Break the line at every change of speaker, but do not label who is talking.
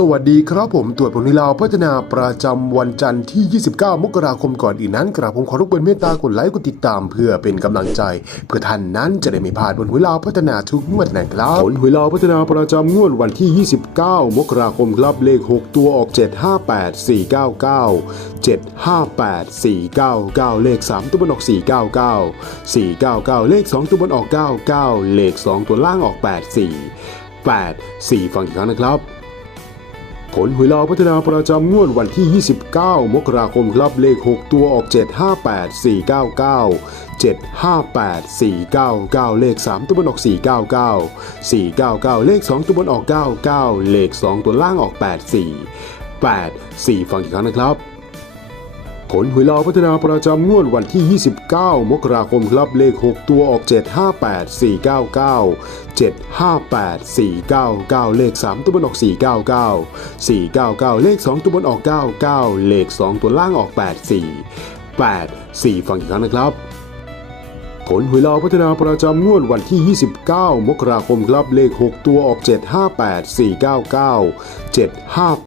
สวัสดีครับผมตรวจผลวิลาวพัฒนาประจำวันจันทร์ที่ 29 มกราคมก่อนอื่นนั้นกราบผมขอรบกวนเมตตากดไลค์กดติดตามเพื่อเป็นกำลังใจ เพื่อท่านนั้นจะได้ไม่พลาดผลวิลาวพัฒนาทุกงวดนะครับผลวิลาวพัฒนาประจำงวดวันที่ 29 มกราคมครับเลข 6 ตัวออก 758 499 758 499 เลข 3 ตัวบนออก 499 499 เลข 2 ตัวบนออก 99 เลข 2 ตัวล่างออก 84 8 4 ฟังอีกครั้งนะครับ ผลหวยลาวพัฒนาประจำงวดวันที่ 29 มกราคมครับเลข 6 ตัวออก 758 499 758 499 เลข 3 ตัวบนออก 499 499 เลข 2 ตัวบนออก 99 เลข 2 ตัวล่างออก 84 84 ฟังอีกครั้งนะครับ ผลหวยลาวพัฒนาประจำงวดวันที่ 29 มกราคมครับเลข 6 ตัวออก 758 499 758 499 เลข 3 ตัวบนออก 499 499 เลข 2 ตัวบนออก 99 เลข 2 ตัวล่างออก 84 84 ฟังอีกครั้งนะครับผลหวยลาวพัฒนาประจำงวดวันที่ 29 มกราคมครับเลข 6 ตัวออก 758 499 758